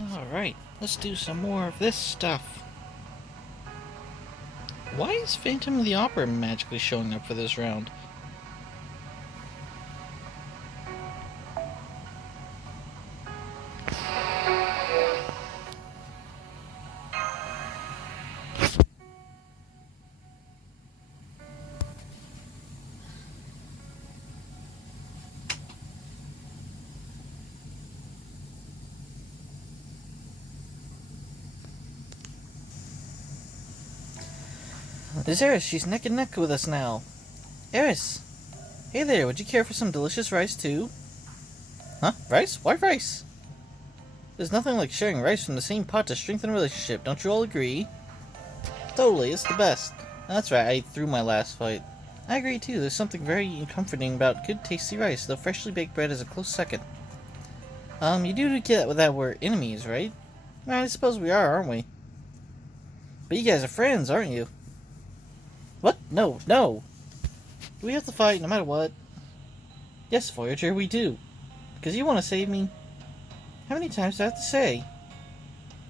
Alright, let's do some more of this stuff. Why is Phantom of the Opera magically showing up for this round? There's Eris, she's neck and neck with us now. Eris! Hey there, would you care for some delicious rice too? Huh? Rice? Why rice? There's nothing like sharing rice from the same pot to strengthen a relationship, don't you all agree? Totally, it's the best. That's right, I threw my last fight. I agree too, there's something very comforting about good tasty rice, though freshly baked bread is a close second. You do get that we're enemies, right? I suppose we are, aren't we? But you guys are friends, aren't you? What? No, no! Do we have to fight no matter what? Yes, Voyager, we do. Because you want to save me? How many times do I have to say?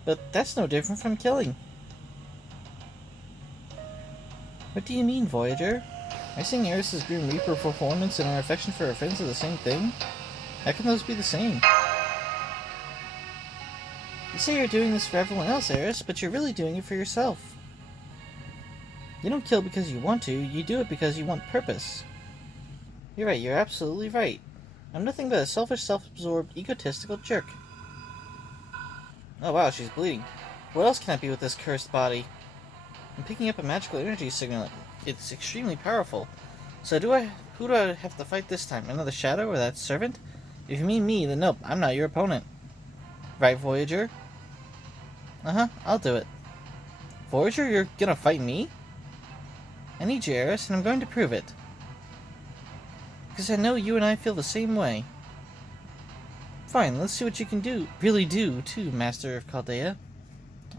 But that's no different from killing. What do you mean, Voyager? Are you saying Eris' Grim Reaper performance and our affection for our friends are the same thing? How can those be the same? You say you're doing this for everyone else, Eris, but you're really doing it for yourself. You don't kill because you want to, you do it because you want purpose. You're right, you're absolutely right. I'm nothing but a selfish, self-absorbed, egotistical jerk. Oh wow, she's bleeding. What else can I be with this cursed body? I'm picking up a magical energy signal. It's extremely powerful. So who do I have to fight this time? Another Shadow or that servant? If you mean me, then nope, I'm not your opponent. Right, Voyager? Uh-huh, I'll do it. Voyager, you're gonna fight me? I need you, Eris, and I'm going to prove it. Because I know you and I feel the same way. Fine, let's see what you can do. Really do, too, Master of Chaldea.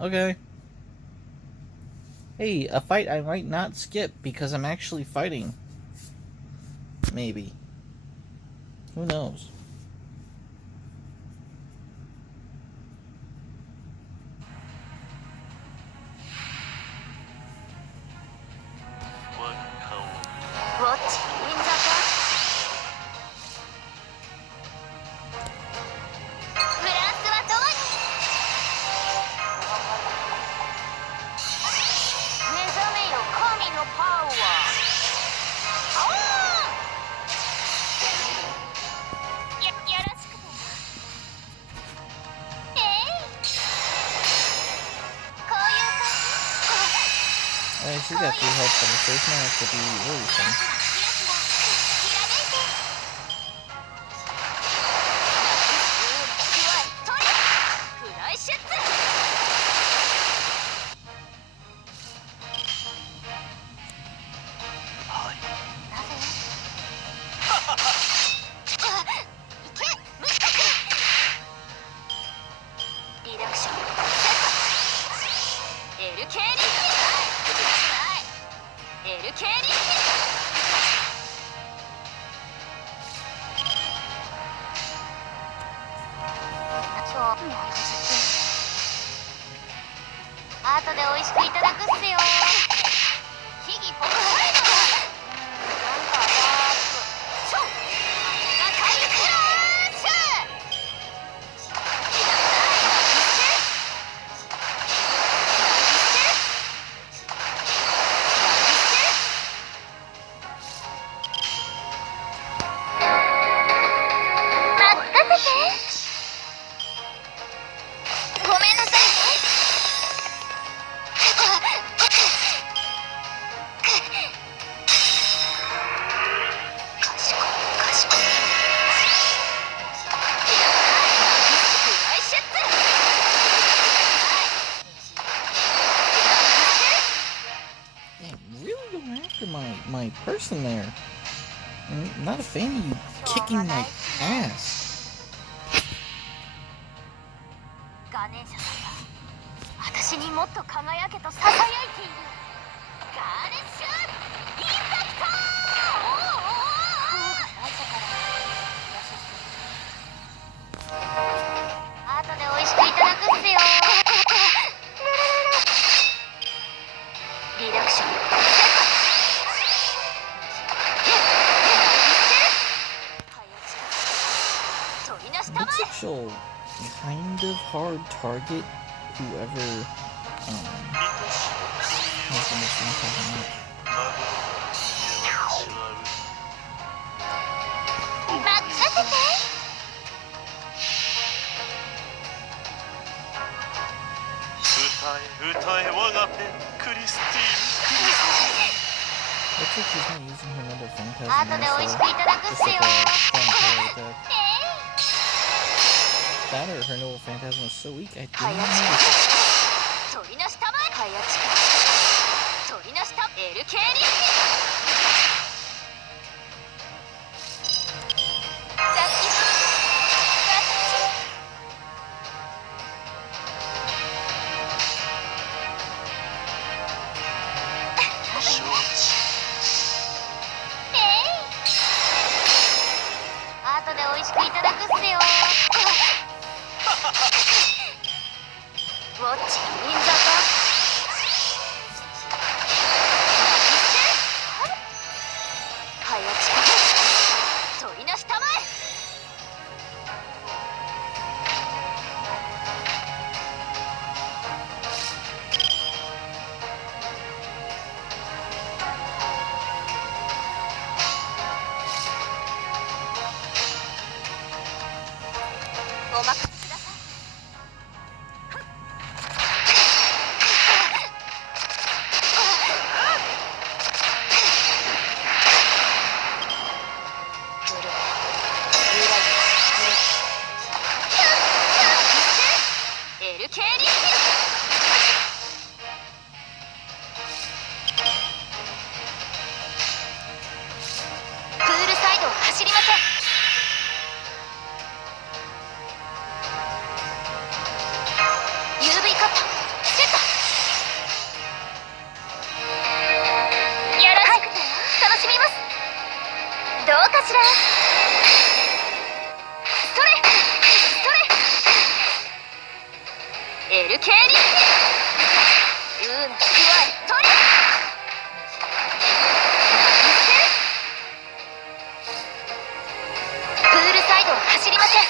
Okay. Hey, a fight I might not skip because I'm actually fighting. Maybe. Who knows? Alright, she got 3 health from the first one, that could be really fun. My person there. I'm not a fan of you kicking my ass. actual kind of hard target whoever has the most impact on that. 歌え我がペンクリスティーン Looks like she's not using her noble phantasm 後で美味しくいただくっ just す like よ a fun power deck. That or her noble phantasm is so weak, I didn't even notice it. 鳥の下前早近鳥の下 LK リッチ後で美味しくいただくっすよウォッチの銀座か早近鳥の下前お任せくださいLK リッチプールサイドを走りませんUV カットセットよろしく楽しみますどうかしらそれLK リッチウーナクワイトリプールサイドを走りません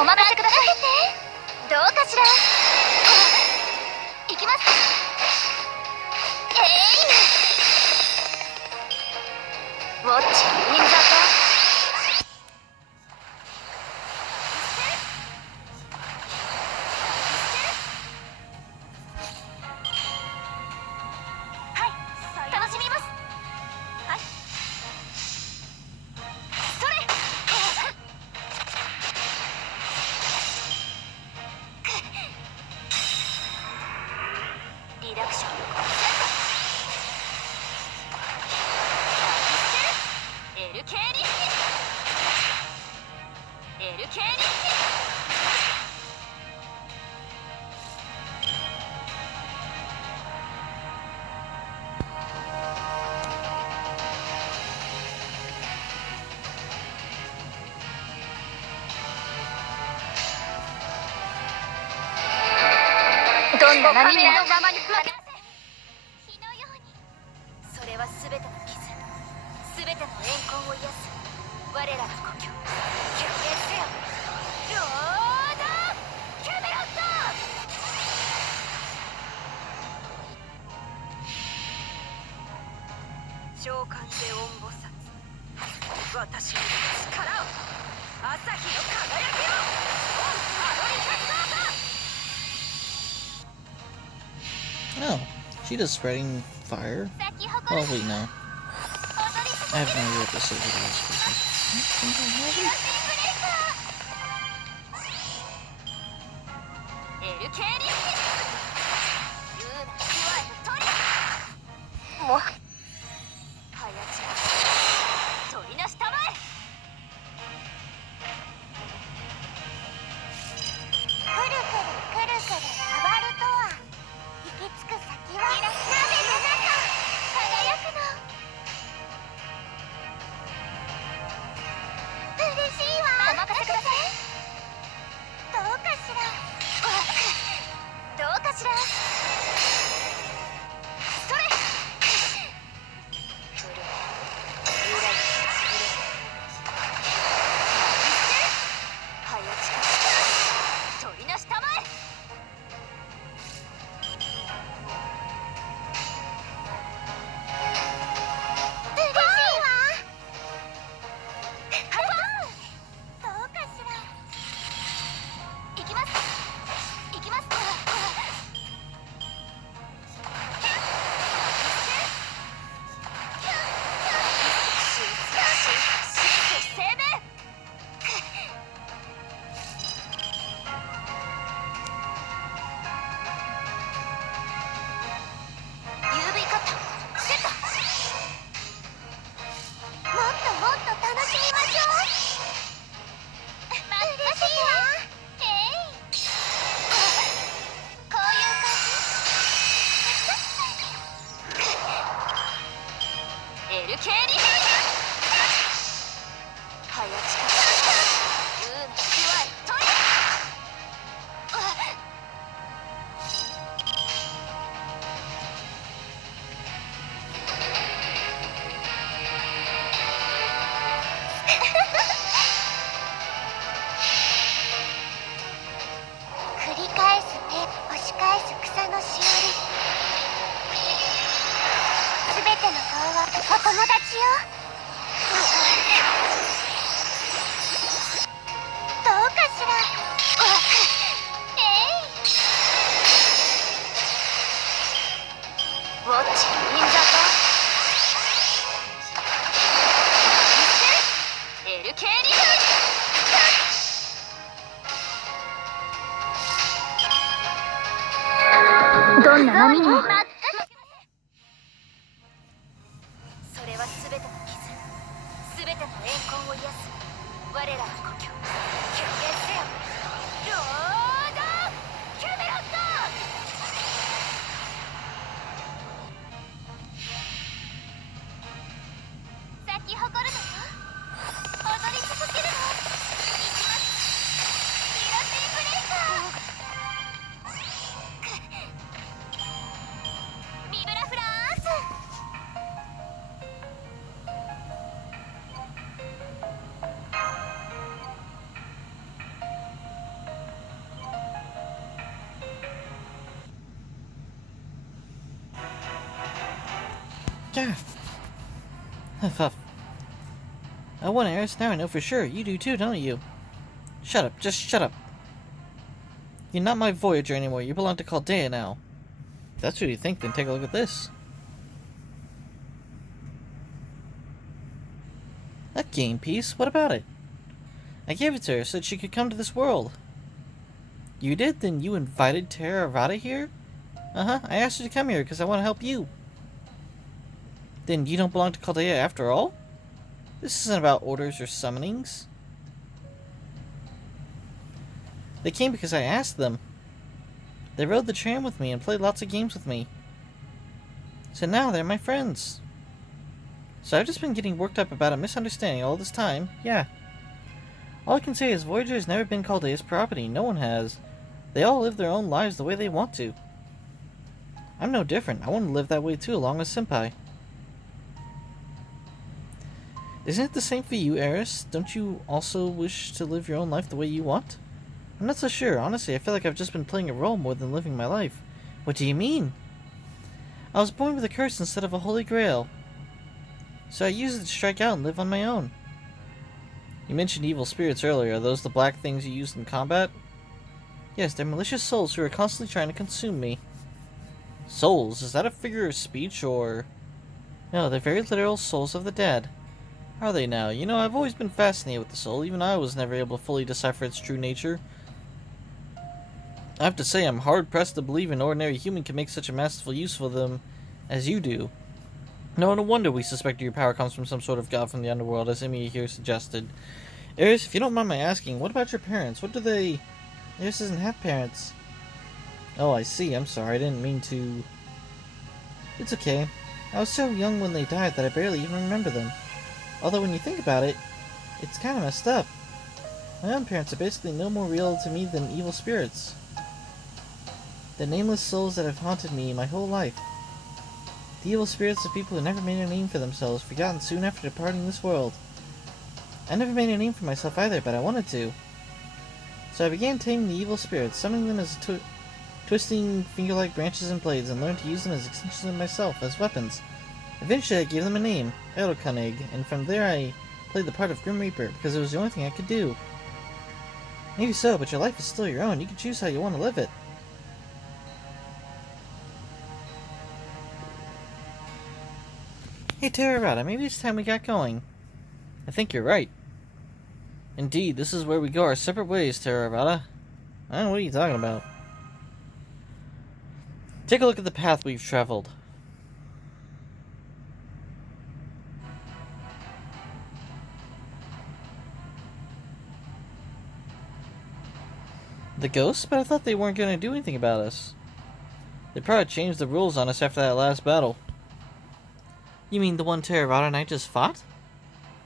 お任せくださいどうかしら行きますウォッチ銀座か楽しみますはいそれリダクションLK リッチ LK リッチどんな波ものままに任せ火のようにそれは全ての傷全ての怨恨を癒す我らの故郷決定せよロードキャメロット召喚ゼオン菩薩私の力を朝日の輝きをオンアロリカスタータ Oh, she does spreading fire? Oh, wait, no. I have no idea what this is. もう早近鳥の下前くるくるくるくる回るとは行き着く先は鍋の中輝くの嬉しいエル系にどんな波にもそれは全ての傷、全ての怨恨を癒す我らの故郷、決定せよロードキャメロット。咲き誇るのよ、踊り続けるの。いきます、ギロチンブレイカー。ビブラフランス。Yeah. Huff, huff. I want Eris, now I know for sure. You do too, don't you? Shut up, just shut up. You're not my Voyager anymore, you belong to Chaldea now. If that's what you think, then take a look at this. That game piece, what about it? I gave it to her so that she could come to this world. You did? Then you invited Terra Rata here? Uh-huh, I asked her to come here because I want to help you. Then you don't belong to Chaldea after all? This isn't about orders or summonings. They came because I asked them. They rode the tram with me and played lots of games with me. So now they're my friends. So I've just been getting worked up about a misunderstanding all this time, yeah. All I can say is Voyager has never been Chaldea's property, no one has. They all live their own lives the way they want to. I'm no different, I want to live that way too along with Senpai. Isn't it the same for you, Eris? Don't you also wish to live your own life the way you want? I'm not so sure. Honestly, I feel like I've just been playing a role more than living my life. What do you mean? I was born with a curse instead of a holy grail. So I use it to strike out and live on my own. You mentioned evil spirits earlier. Are those the black things you used in combat? Yes, they're malicious souls who are constantly trying to consume me. Souls? Is that a figure of speech, or...? No, they're very literal souls of the dead. Are they now? You know, I've always been fascinated with the soul. Even I was never able to fully decipher its true nature. I have to say, I'm hard-pressed to believe an ordinary human can make such a masterful use of them as you do. No wonder we suspect your power comes from some sort of god from the underworld, as Emi here suggested. Eris, if you don't mind my asking, what about your parents? What do they... Eris doesn't have parents. Oh, I see. I'm sorry. I didn't mean to... It's okay. I was so young when they died that I barely even remember them. Although when you think about it, it's kind of messed up. My own parents are basically no more real to me than evil spirits. The nameless souls that have haunted me my whole life. The evil spirits of people who never made a name for themselves, forgotten soon after departing this world. I never made a name for myself either, but I wanted to. So I began taming the evil spirits, summoning them as twisting finger-like branches and blades, and learned to use them as extensions of myself, as weapons. Eventually I gave them a name, Erokanig, and from there I played the part of Grim Reaper, because it was the only thing I could do. Maybe so, but your life is still your own. You can choose how you want to live it. Hey Terra, maybe it's time we got going. I think you're right. Indeed, this is where we go our separate ways, Terra. I don't know what are you talking about. Take a look at the path we've traveled. The ghosts? But I thought they weren't going to do anything about us. They probably changed the rules on us after that last battle. You mean the one Terra and I just fought?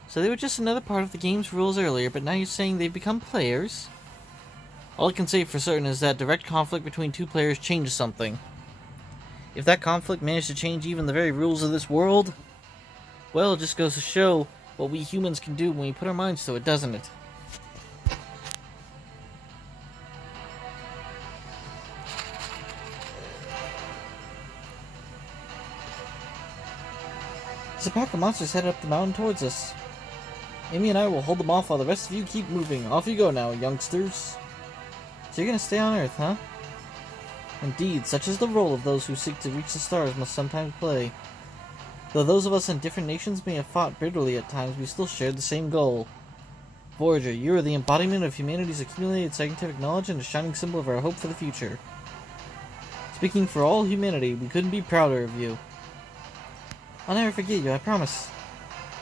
So they were just another part of the game's rules earlier, but now you're saying they've become players? All I can say for certain is that direct conflict between two players changes something. If that conflict managed to change even the very rules of this world, well, it just goes to show what we humans can do when we put our minds to it, doesn't it? There's a pack of monsters headed up the mountain towards us. Amy and I will hold them off while the rest of you keep moving. Off you go now, youngsters. So you're gonna stay on Earth, huh? Indeed, such is the role of those who seek to reach the stars must sometimes play. Though those of us in different nations may have fought bitterly at times, we still shared the same goal. Voyager, you are the embodiment of humanity's accumulated scientific knowledge and a shining symbol of our hope for the future. Speaking for all humanity, we couldn't be prouder of you. I'll never forget you, I promise.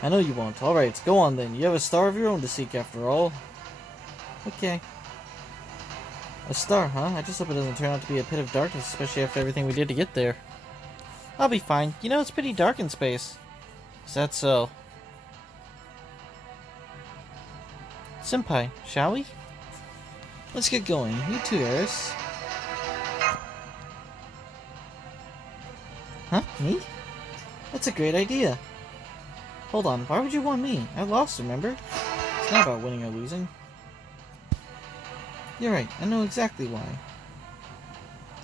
I know you won't. Alright, go on then. You have a star of your own to seek after all. Okay. A star, huh? I just hope it doesn't turn out to be a pit of darkness, especially after everything we did to get there. I'll be fine. You know, it's pretty dark in space. Is that so? Senpai, shall we? Let's get going. You too, Eris. Huh? Me? That's a great idea. Hold on, why would you want me? I lost, remember? It's not about winning or losing. You're right, I know exactly why.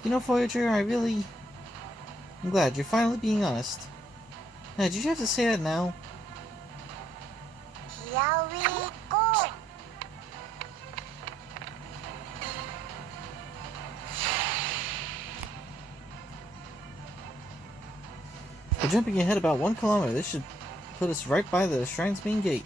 You know, Voyager, I'm glad you're finally being honest. Now, did you have to say that now? Here we go. We're jumping ahead about 1 kilometer. This should put us right by the shrine's main gate.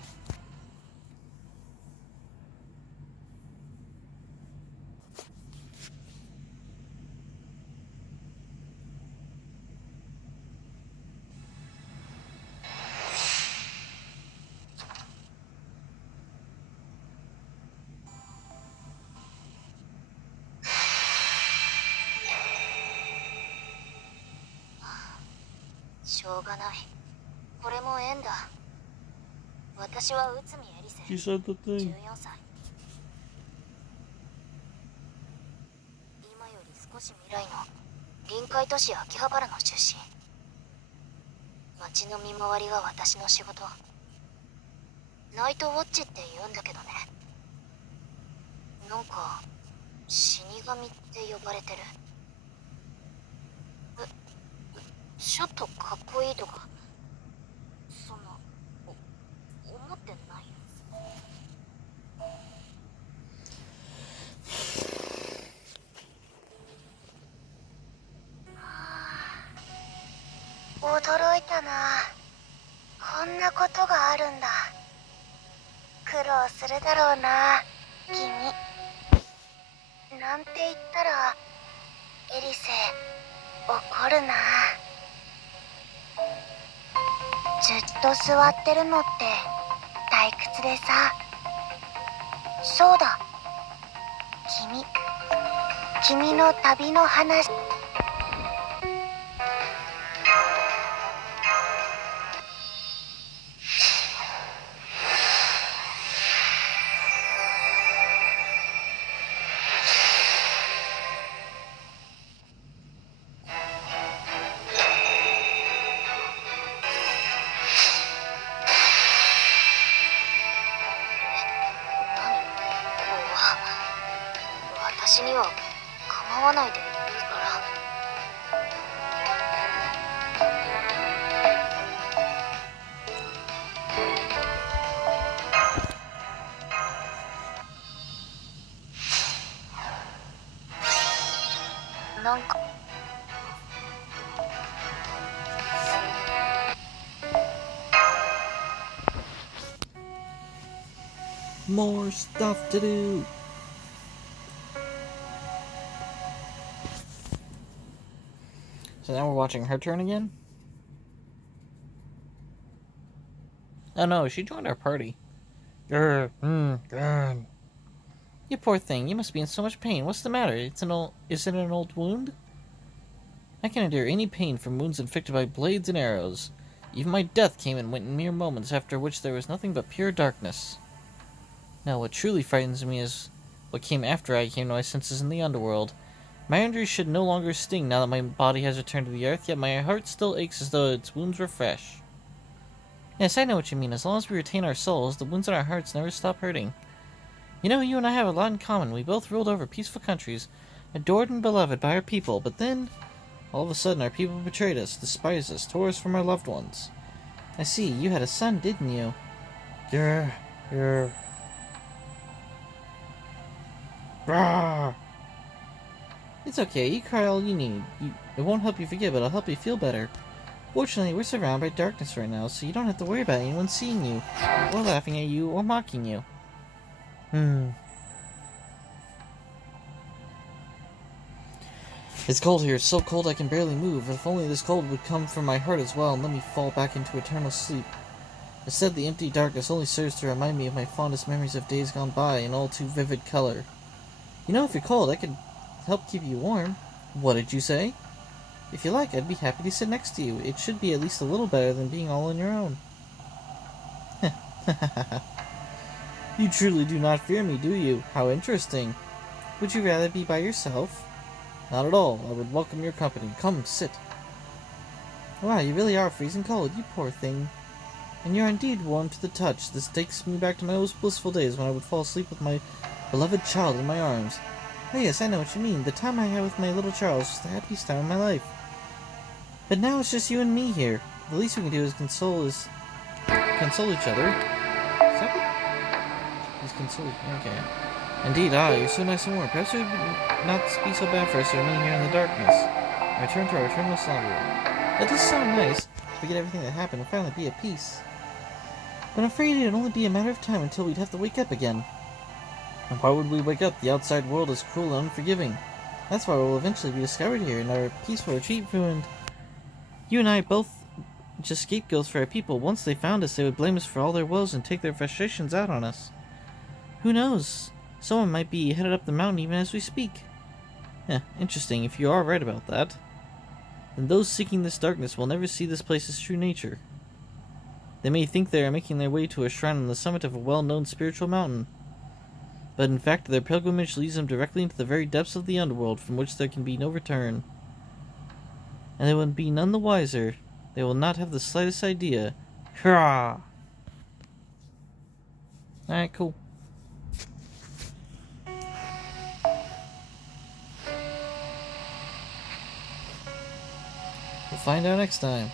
She said the thing. 今より少し未来の臨海都市秋葉原の出身。街の見回りが私の仕事。ナイトウォッチって言うんだけどね。なんか死神って呼ばれてる。ちょっとかっこいいとかそんな思ってないよ。驚いたな。こんなことがあるんだ。苦労するだろうな、君。なんて言ったらエリセ怒るな。ずっと座ってるのって退屈でさ。そうだ、君の旅の話。私には構わないでいいから。なんかMore stuff to do. So now we're watching her turn again? Oh no, she joined our party. You poor thing, you must be in so much pain. What's the matter? Is it an old wound? I can endure any pain from wounds inflicted by blades and arrows. Even my death came and went in mere moments, after which there was nothing but pure darkness. Now, what truly frightens me is what came after I came to my senses in the underworld. My injuries should no longer sting now that my body has returned to the earth, yet my heart still aches as though its wounds were fresh. Yes, I know what you mean. As long as we retain our souls, the wounds in our hearts never stop hurting. You know, you and I have a lot in common. We both ruled over peaceful countries, adored and beloved by our people, but then, all of a sudden, our people betrayed us, despised us, tore us from our loved ones. I see, you had a son, didn't you? Grrr. Rawr. It's okay, you cry all you need. It won't help you forget, but it'll help you feel better. Fortunately, we're surrounded by darkness right now, so you don't have to worry about anyone seeing you, or laughing at you, or mocking you. It's cold here, so cold I can barely move. If only this cold would come from my heart as well and let me fall back into eternal sleep. Instead, the empty darkness only serves to remind me of my fondest memories of days gone by in all too vivid color. You know, if you're cold, I could help keep you warm. What did you say? If you like, I'd be happy to sit next to you. It should be at least a little better than being all on your own. You truly do not fear me, do you? How interesting. Would you rather be by yourself? Not at all. I would welcome your company. Come, sit. Wow, you really are freezing cold, you poor thing. And you're indeed warm to the touch. This takes me back to my most blissful days when I would fall asleep with my beloved child in my arms. Oh yes, I know what you mean. The time I had with my little Charles was the happiest time of my life. But now it's just you and me here. The least we can do is console each other. Is that what? Just console. Okay. Indeed, you're so nice and warm. Perhaps it would not be so bad for us to remain here in the darkness and return to our eternal slumber. That does sound nice. Forget everything that happened and finally be at peace. But I'm afraid it'd only be a matter of time until we'd have to wake up again. And why would we wake up? The outside world is cruel and unforgiving. That's why we'll eventually be discovered here and our peaceful retreat ruined. You and I both just scapegoats for our people. Once they found us, they would blame us for all their woes and take their frustrations out on us. Who knows? Someone might be headed up the mountain even as we speak. Interesting. If you are right about that, then those seeking this darkness will never see this place's true nature. They may think they are making their way to a shrine on the summit of a well-known spiritual mountain, but in fact their pilgrimage leads them directly into the very depths of the underworld from which there can be no return. And they will be none the wiser. They will not have the slightest idea. Hurrah! Alright, cool. We'll find out next time.